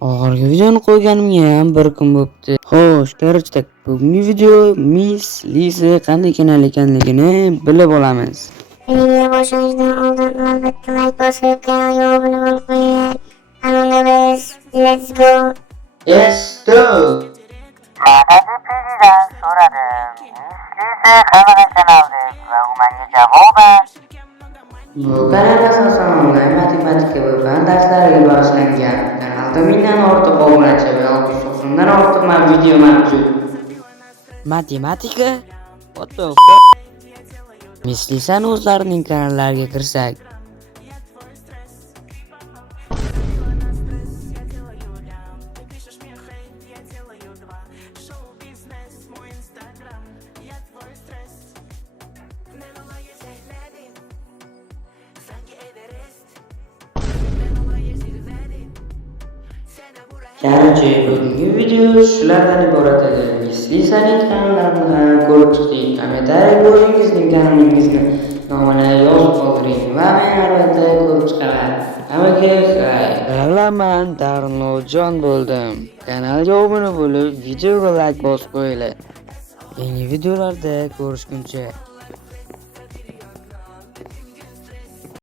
Oxirgi videoni qo'yganimga ham bir kun bo'pti. Xo'sh, короче, bugungi video Miss Lisa qanday kanal ekanligini bilib olamiz. Videoga boshlanishdan oldin albatta like bosib, kanalga obuna bo'lib qo'ying. Qanday biz? Let's go. Let's go. Matajidan so'radim. Miss Lisa qanaqa kanal deb va u menga javoban Bu kanal asosan onlayn matematika va fan darslariga bag'ishlangan. Kanalda 1000 dan ortiq obunachi va 690 dan ortiq video mavjud. Matematika? What the fuck? Miss Lisani o'zlarining kanallariga kirsak, Qarchi, bugungi video shulardan iborat edi. Miss Lisaning kanallarini ham ko'rib chiqdik. Kommentariy bo'liningizning kanalingizni nomini yozib qoldiring va men albatta ko'rib chiqaman. Hammaga xayr. Men Darnojon bo'ldim. Kanalga obuna bo'lib, videoga like bosib qo'yinglar. Yangi videolarda ko'rishguncha